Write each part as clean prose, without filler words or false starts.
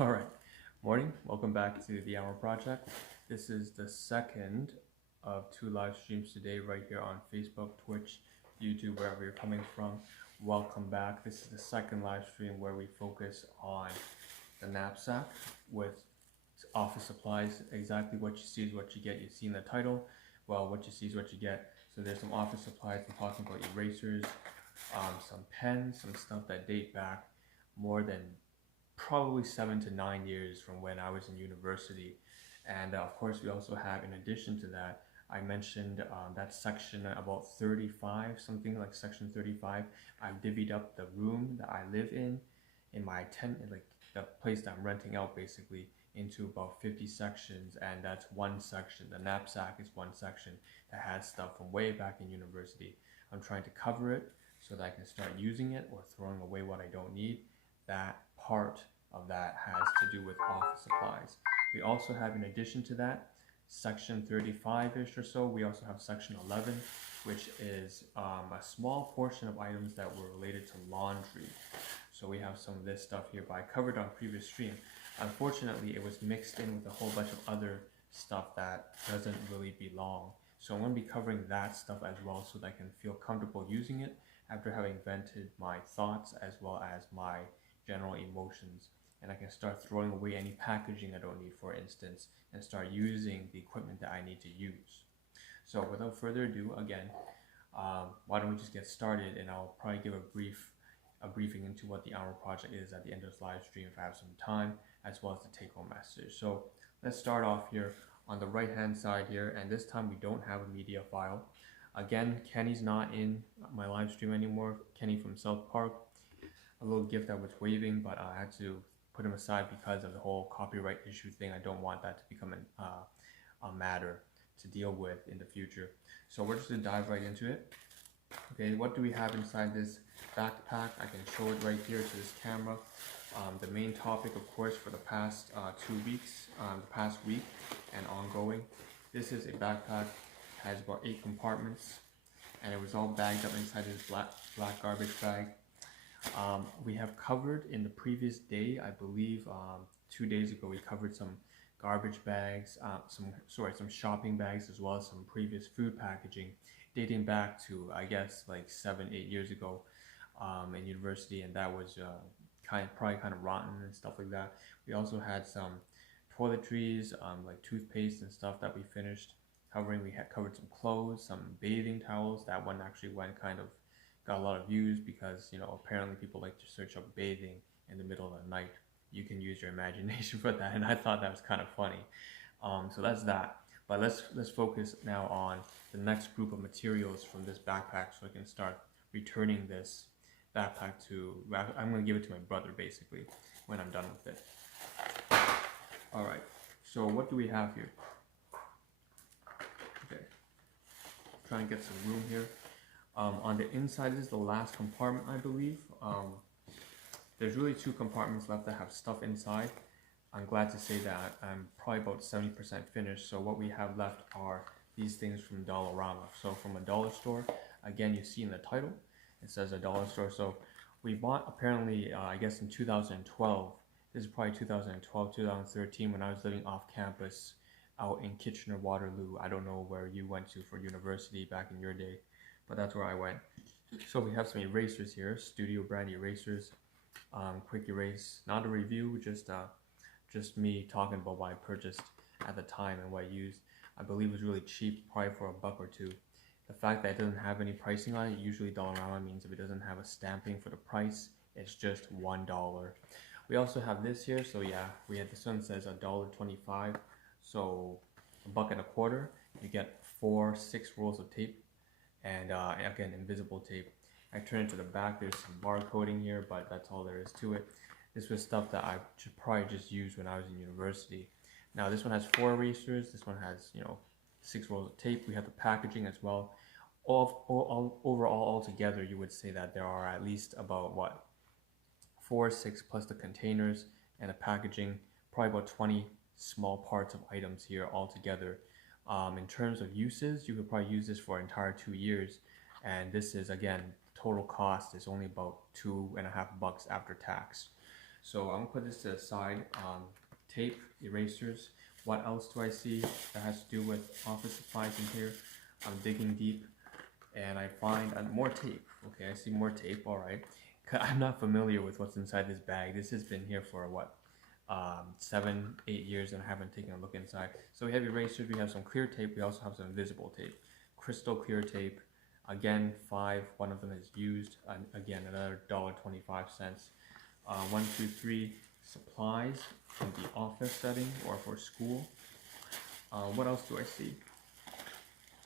Alright, morning, welcome back to the Ahn Rho Project. This is the second of 2 live streams today right here on Facebook, Twitch, YouTube, wherever you're coming from. Welcome back. This is the second live stream where we focus on the knapsack with office supplies. Exactly what you see is what you get. You see in the title, well, what you see is what you get. So there's some office supplies. I'm talking about erasers, some pens, some stuff that date back more than probably 7 to 9 years from when I was in university. And of course we also have, in addition to that, I mentioned that section about 35, something like section 35. I've divvied up the room that I live in my tent, like the place that I'm renting out basically, into about 50 sections, and that's one section. The knapsack is one section that has stuff from way back in university. I'm trying to cover it so that I can start using it or throwing away what I don't need. That part of that has to do with office supplies. We also have, in addition to that, section 35-ish or so, we also have section 11, which is a small portion of items that were related to laundry. So we have some of this stuff here, but I covered on previous stream. Unfortunately, it was mixed in with a whole bunch of other stuff that doesn't really belong. So I'm going to be covering that stuff as well so that I can feel comfortable using it after having vented my thoughts as well as my general emotions. And I can start throwing away any packaging I don't need, for instance, and start using the equipment that I need to use. So without further ado, again, why don't we just get started, and I'll probably give a briefing into what the Ahn Rho Project is at the end of this live stream if I have some time, as well as the take-home message. So let's start off here on the right-hand side here, and this time we don't have a media file. Again, Kenny's not in my live stream anymore. Kenny from South Park. A little gift that was waving, but I had to put him aside because of the whole copyright issue thing. I don't want that to become a matter to deal with in the future. So we're just going to dive right into it. Okay, what do we have inside this backpack? I can show it right here to this camera. The main topic, of course, for the past 2 weeks, the past week and ongoing. This is a backpack, has about 8 compartments, and it was all bagged up inside this black garbage bag. We have covered in the previous day, I believe 2 days ago, we covered some garbage bags, some shopping bags, as well as some previous food packaging dating back to, I guess, like 7-8 years ago in university, and that was probably kind of rotten and stuff like that. We also had some toiletries, like toothpaste and stuff that we finished covering. We had covered some clothes, some bathing towels. That one actually got a lot of views because, you know, apparently people like to search up bathing in the middle of the night. You can use your imagination for that, and I thought that was kind of funny. So that's that. But let's focus now on the next group of materials from this backpack, so I can start returning this backpack to. I'm going to give it to my brother basically when I'm done with it. All right. So what do we have here? Okay. Try and get some room here. On the inside is the last compartment, I believe. There's really 2 compartments left that have stuff inside. I'm glad to say that I'm probably about 70% finished. So what we have left are these things from Dollarama. So from a dollar store, again, you see in the title, it says a dollar store. So we bought apparently, I guess in 2012. This is probably 2012, 2013, when I was living off campus out in Kitchener-Waterloo. I don't know where you went to for university back in your day, but that's where I went. So we have some erasers here, Studio brand erasers, quick erase, not a review, just me talking about what I purchased at the time and what I used. I believe it was really cheap, probably for $1 or $2. The fact that it doesn't have any pricing on it, usually Dollarama means if it doesn't have a stamping for the price, it's just $1. We also have this here, so yeah, this one says $1.25, so $1.25. You get 6 rolls of tape, and again, invisible tape. I turn it to the back, there's some barcoding here, but that's all there is to it. This was stuff that I should probably just use when I was in university. Now this one has 4 erasers, this one has, 6 rolls of tape. We have the packaging as well. Overall, altogether, you would say that there are at least about 6 plus the containers and the packaging, probably about 20 small parts of items here altogether. In terms of uses, you could probably use this for an entire 2 years, and this is, again, total cost is only about $2.50 after tax. So I'm gonna put this to the side. Tape, erasers. What else do I see that has to do with office supplies in here? I'm digging deep and I find more tape. Okay, I see more tape, all right. I'm not familiar with what's inside this bag. This has been here for what, 7, 8 years, and I haven't taken a look inside. So we have erasers, we have some clear tape, we also have some invisible tape. Crystal clear tape, again, 5, one of them is used, again, another $1.25. 1, 2, 3, supplies from the office setting or for school. What else do I see?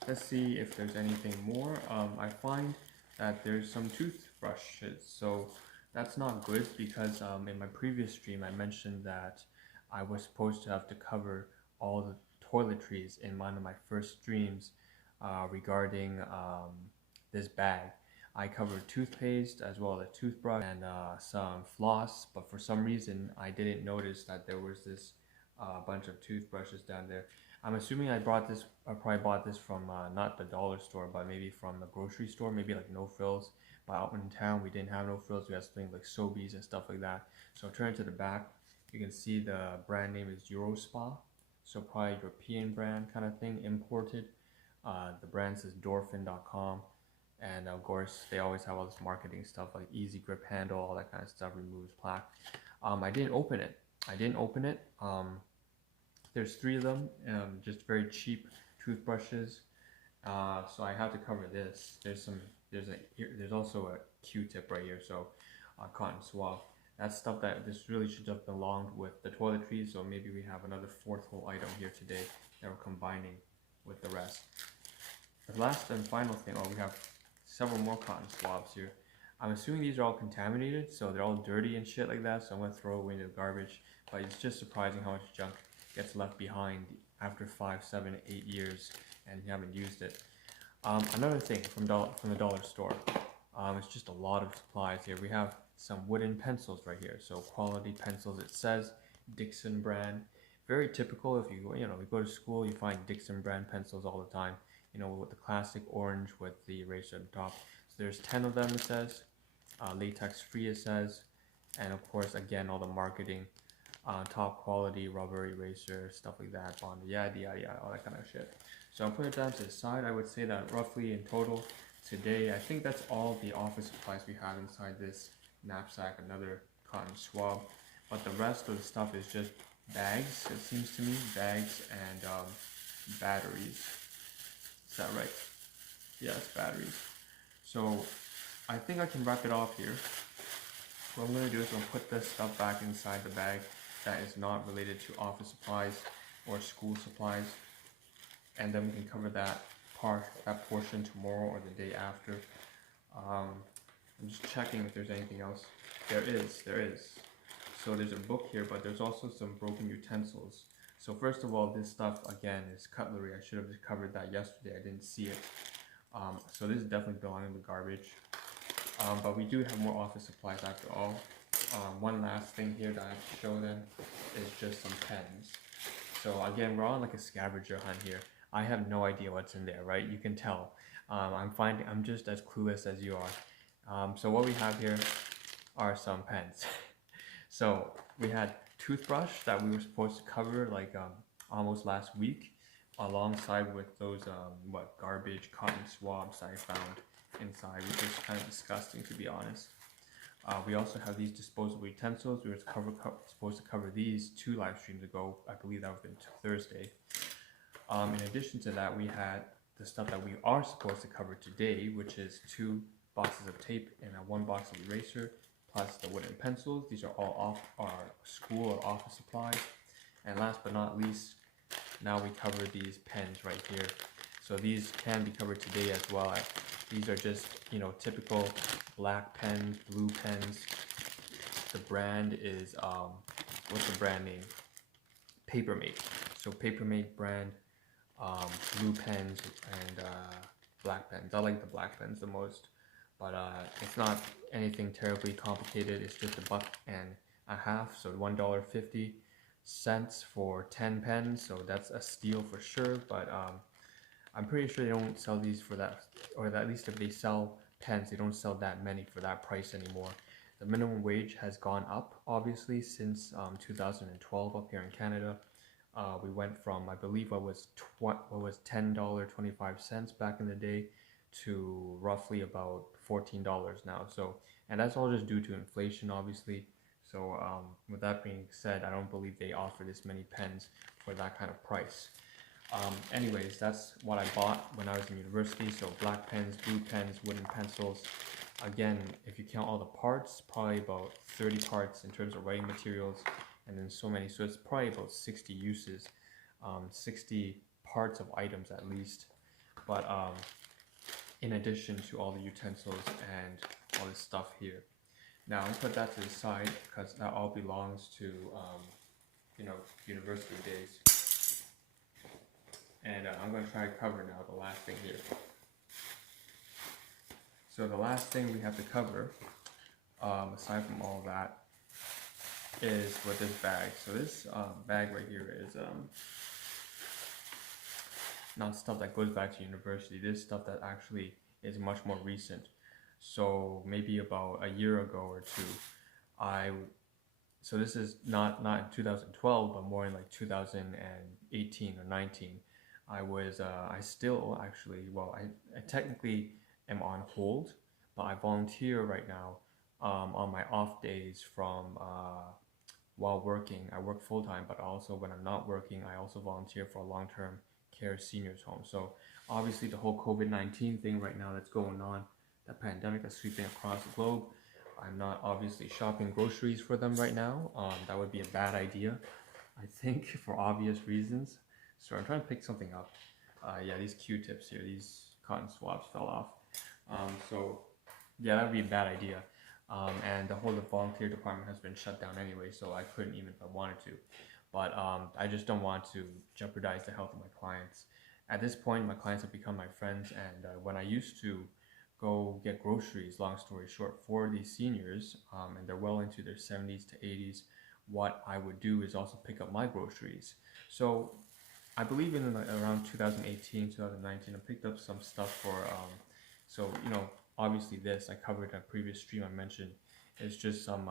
Let's see if there's anything more. I find that there's some toothbrushes, so that's not good because in my previous stream I mentioned that I was supposed to have to cover all the toiletries in one of my first streams regarding this bag. I covered toothpaste as well as a toothbrush and some floss, but for some reason I didn't notice that there was this bunch of toothbrushes down there. I'm assuming I probably bought this from not the dollar store, but maybe from the grocery store, maybe like No Frills. But out in town, we didn't have No Frills. We had things like Sobeys and stuff like that. So turn to the back, you can see the brand name is Eurospa. So probably European brand kind of thing, imported. The brand says Dorfin.com. And of course, they always have all this marketing stuff like easy grip handle, all that kind of stuff, removes plaque. I didn't open it. There's 3 of them, just very cheap toothbrushes. So I have to cover this. There's also a Q-tip right here, so a cotton swab. That's stuff that this really should have belonged with the toiletries. So maybe we have another 4th whole item here today that we're combining with the rest. The last and final thing, we have several more cotton swabs here. I'm assuming these are all contaminated, so they're all dirty and shit like that. So I'm gonna throw away the garbage. But it's just surprising how much junk gets left behind after 5, 7, 8 years and you haven't used it. Another thing from the dollar store, it's just a lot of supplies here. We have some wooden pencils right here. So quality pencils, it says Dixon brand. Very typical. If you go to school, you find Dixon brand pencils all the time. With the classic orange with the eraser on top. So there's 10 of them, it says. Latex free, it says. And of course, again, all the marketing. Top quality rubber eraser, stuff like that, bonded, yada yada yada, all that kind of shit. So I'll put it down to the side. I would say that roughly in total today, I think that's all the office supplies we have inside this knapsack, another cotton swab. But the rest of the stuff is just bags, it seems to me, bags and batteries. Is that right? Yeah, it's batteries. So I think I can wrap it off here. What I'm going to do is I'm going to put this stuff back inside the bag that is not related to office supplies or school supplies, and then we can cover that portion tomorrow or the day after. I'm just checking if there's anything else. There is. So there's a book here, but there's also some broken utensils. So first of all, this stuff again is cutlery. I should have just covered that yesterday. I didn't see it. So this is definitely belonging in the garbage. But we do have more office supplies after all. One last thing here that I have to show them is just some pens. So again, we're on like a scavenger hunt here. I have no idea what's in there, right? You can tell. I'm just as clueless as you are. So what we have here are some pens. So we had toothbrush that we were supposed to cover like almost last week, alongside with those garbage cotton swabs I found inside, which is kind of disgusting to be honest. We also have these disposable utensils. We were supposed to cover these 2 live streams ago. I believe that was Thursday. In addition to that, we had the stuff that we are supposed to cover today, which is 2 boxes of tape and 1 box of eraser, plus the wooden pencils. These are all off our school or office supplies. And last but not least, now we cover these pens right here. So these can be covered today as well. These are just, typical black pens, blue pens. The brand is, what's the brand name? Papermate. So Papermate brand, blue pens and black pens. I like the black pens the most, but it's not anything terribly complicated. It's just $1.50, so $1.50 for 10 pens. So that's a steal for sure. But I'm pretty sure they don't sell these for that, or at least if they sell pens, they don't sell that many for that price anymore. the minimum wage has gone up, obviously, since 2012 up here in Canada. We went from, I believe, what was $10.25 back in the day to roughly about $14 now. So, and that's all just due to inflation, obviously. So, with that being said, I don't believe they offer this many pens for that kind of price. Anyways, that's what I bought when I was in university. So black pens, blue pens, wooden pencils. Again, if you count all the parts, probably about 30 parts in terms of writing materials, and then so many. So it's probably about 60 uses, 60 parts of items at least. But in addition to all the utensils and all this stuff here. Now I'll put that to the side because that all belongs to university days. And I'm going to try to cover now the last thing here. So the last thing we have to cover, aside from all that, is with this bag. So this bag right here is not stuff that goes back to university. This stuff that actually is much more recent. So maybe about a year ago or two, so this is not in 2012, but more in like 2018 or 19. I still actually, well, I technically am on hold, but I volunteer right now on my off days from while working. I work full time, but also when I'm not working, I also volunteer for a long-term care seniors home. So obviously the whole COVID-19 thing right now that's going on, that pandemic that's sweeping across the globe, I'm not obviously shopping groceries for them right now. That would be a bad idea, I think, for obvious reasons. So I'm trying to pick something up. Yeah, these Q-tips here, these cotton swabs fell off. So yeah, that would be a bad idea. And the whole volunteer department has been shut down anyway, so I couldn't even if I wanted to. But I just don't want to jeopardize the health of my clients. At this point, my clients have become my friends, and when I used to go get groceries, long story short, for these seniors, and they're well into their 70s to 80s, what I would do is also pick up my groceries. So I believe in around 2018, 2019, I picked up some stuff for, so, obviously this, I covered in a previous stream I mentioned, is just some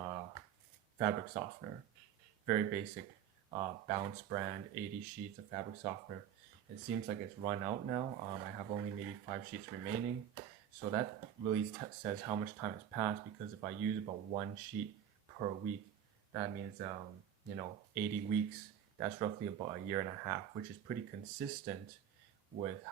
fabric softener. Very basic, Bounce brand, 80 sheets of fabric softener. It seems like it's run out now. I have only maybe 5 sheets remaining. So that really says how much time has passed, because if I use about 1 sheet per week, that means, 80 weeks. That's roughly about a year and a half, which is pretty consistent with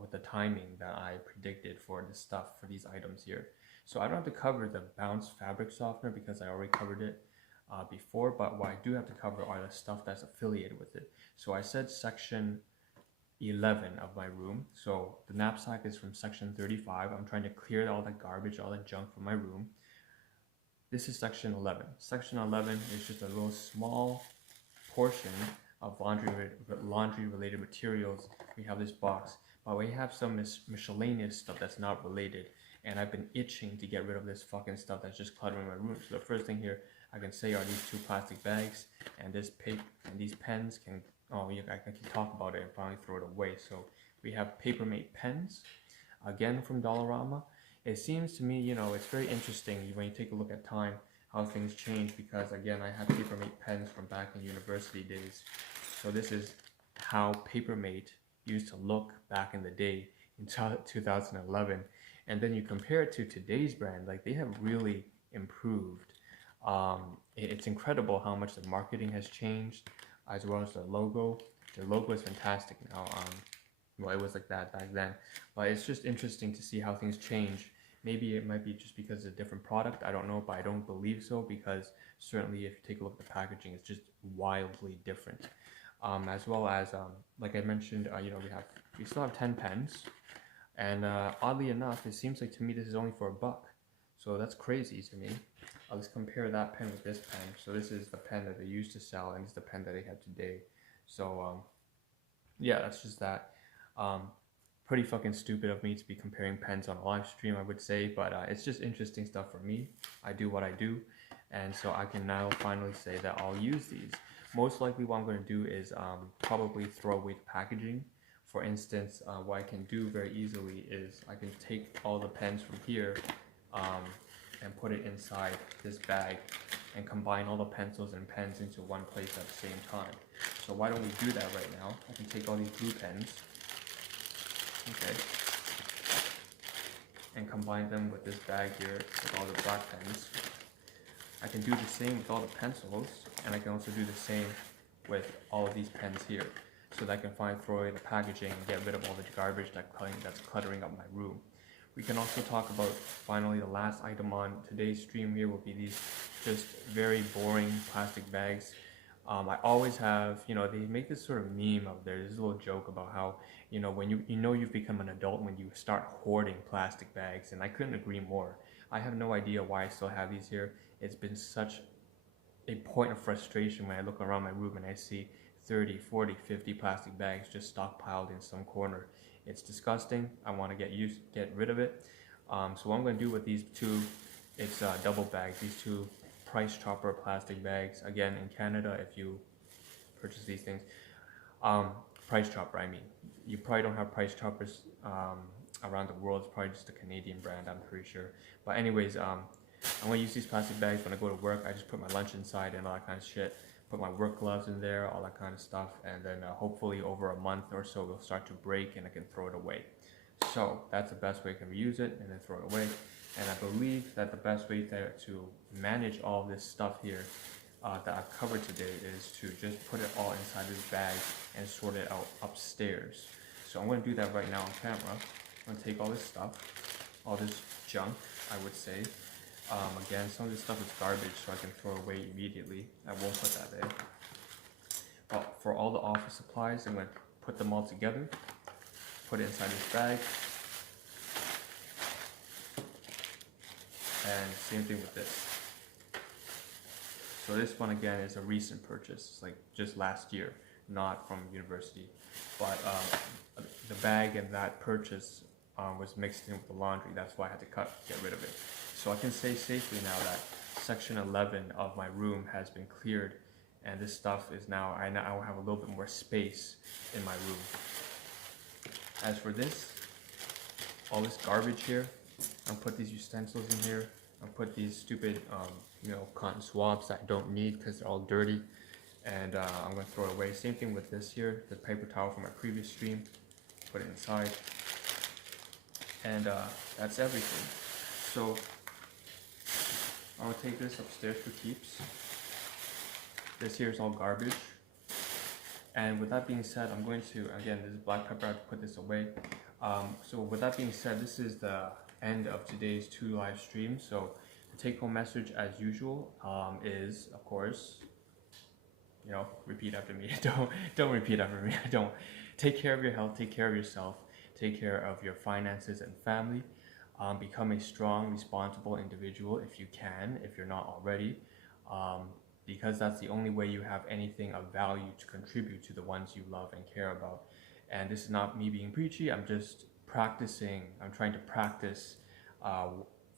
with the timing that I predicted for this stuff, for these items here. So I don't have to cover the Bounce fabric softener because I already covered it before, but what I do have to cover are the stuff that's affiliated with it. So I said section 11 of my room. So the knapsack is from section 35. I'm trying to clear all the garbage, all the junk from my room. This is section 11. Section 11 is just a little small portion of laundry related materials. We have this box, but we have some miscellaneous stuff that's not related, and I've been itching to get rid of this fucking stuff that's just cluttering my room. So the first thing here I can say are these 2 plastic bags, and this paper and these pens can, I can talk about it and finally throw it away. So we have Papermate pens, again from Dollarama. It seems to me, it's very interesting when you take a look at time, how things change, because again, I have Papermate pens from back in university days. So this is how Papermate used to look back in the day in 2011. And then you compare it to today's brand, like they have really improved. It's incredible how much the marketing has changed, as well as the logo. The logo is fantastic now. Well, it was like that back then, but it's just interesting to see how things change. Maybe it might be just because it's a different product, I don't know, but I don't believe so, because certainly if you take a look at the packaging, it's just wildly different. As well as, like I mentioned, we still have 10 pens, and oddly enough, it seems like to me this is only for $1. So that's crazy to me. Let's compare that pen with this pen. So this is the pen that they used to sell, and it's the pen that they have today. So yeah, that's just that. Pretty fucking stupid of me to be comparing pens on a live stream, I would say, but it's just interesting stuff for me. I do what I do, and so I can now finally say that I'll use these. Most likely what I'm going to do is probably throw away the packaging. For instance, what I can do very easily is I can take all the pens from here, and put it inside this bag and combine all the pencils and pens into one place at the same time. So why don't we do that right now? I can take all these blue pens, okay, and combine them with this bag here with all the black pens. I can do the same with all the pencils, and I can also do the same with all of these pens here, so that I can throw away the packaging and get rid of all the garbage that's cluttering up my room. We can also talk about, finally, the last item on today's stream here will be these just very boring plastic bags. I always have, they make this sort of meme of there's this little joke about how, when you've become an adult when you start hoarding plastic bags, and I couldn't agree more. I have no idea why I still have these here. It's been such a point of frustration when I look around my room and I see 30, 40, 50 plastic bags just stockpiled in some corner. It's disgusting. I want to get rid of it. So what I'm going to do with these two, it's double bags, these two Price Chopper plastic bags. Again, in Canada, if you purchase these things, Price Chopper, I mean, you probably don't have Price Choppers around the world. It's probably just a Canadian brand, I'm pretty sure. But anyways, I'm going to use these plastic bags when I go to work. I just put my lunch inside and all that kind of shit. Put my work gloves in there, all that kind of stuff. And then hopefully over a month or so, it'll start to break and I can throw it away. So that's the best way I can reuse it and then throw it away. And I believe that the best way to manage all this stuff here that I've covered today is to just put it all inside this bag and sort it out upstairs. So I'm going to do that right now on camera. I'm going to take all this stuff, all this junk, I would say. Again, some of this stuff is garbage, so I can throw away immediately. I won't put that there. But for all the office supplies, I'm going to put them all together, put it inside this bag. And same thing with this. So this one again is a recent purchase, it's like just last year, not from university. But the bag and that purchase was mixed in with the laundry. That's why I had to get rid of it. So I can say safely now that section 11 of my room has been cleared, and this stuff is now, I now have a little bit more space in my room. As for this, all this garbage here, I'll put these utensils in here. I'll put these stupid, cotton swabs that I don't need because they're all dirty, and I'm going to throw it away. Same thing with this here, the paper towel from my previous stream. Put it inside, and that's everything. So I'll take this upstairs for keeps. This here is all garbage. And with that being said, I'm going to, again, this is black pepper, I have to put this away. So with that being said, this is the end of today's 2 live streams. So the take-home message, as usual, is, of course, repeat after me. Don't repeat after me. Don't. Take care of your health, take care of yourself, take care of your finances and family. Become a strong, responsible individual if you can, if you're not already, because that's the only way you have anything of value to contribute to the ones you love and care about. And this is not me being preachy, I'm just practicing, I'm trying to practice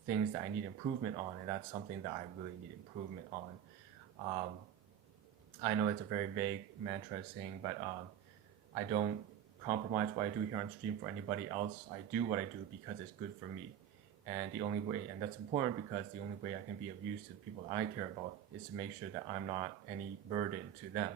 things that I need improvement on, and that's something that I really need improvement on. I know it's a very vague mantra saying, but I don't compromise what I do here on stream for anybody else. I do what I do because it's good for me, and the only way, and that's important because the only way I can be of use to the people that I care about is to make sure that I'm not any burden to them.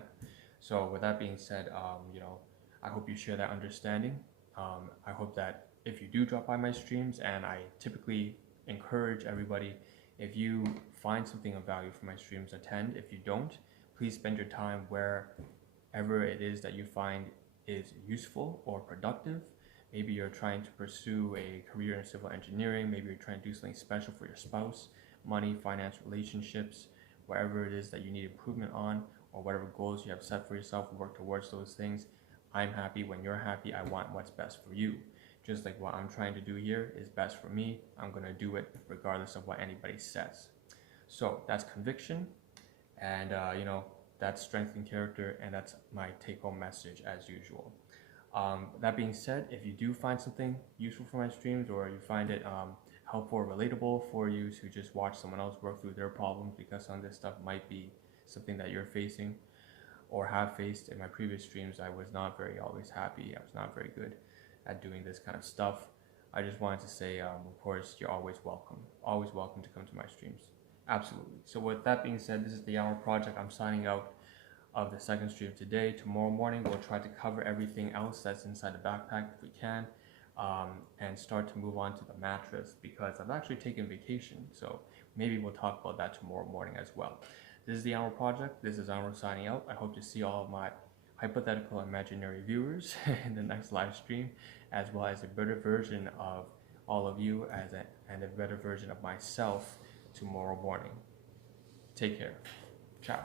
So with that being said, I hope you share that understanding. I hope that if you do drop by my streams, and I typically encourage everybody, if you find something of value from my streams, attend. If you don't, please spend your time wherever it is that you find is useful or productive. Maybe you're trying to pursue a career in civil engineering, maybe you're trying to do something special for your spouse, money, finance, relationships, wherever it is that you need improvement on, or whatever goals you have set for yourself, work towards those things. I'm happy when you're happy. I want what's best for you. Just like what I'm trying to do here is best for me, I'm going to do it regardless of what anybody says. So that's conviction, and that's strength in character, and that's my take-home message as usual. That being said, if you do find something useful from my streams, or you find it helpful or relatable for you to just watch someone else work through their problems, because some of this stuff might be something that you're facing or have faced. In my previous streams, I was not always happy. I was not very good at doing this kind of stuff. I just wanted to say, of course, you're always welcome to come to my streams. Absolutely. So with that being said, this is the Ahn Rho Project. I'm signing out of the second stream today. Tomorrow morning, we'll try to cover everything else that's inside the backpack if we can, and start to move on to the mattress, because I've actually taken vacation. So maybe we'll talk about that tomorrow morning as well. This is the Ahn Rho Project. This is Ahn Rho signing out. I hope to see all of my hypothetical imaginary viewers in the next live stream, as well as a better version of all of you and a better version of myself tomorrow morning. Take care. Ciao.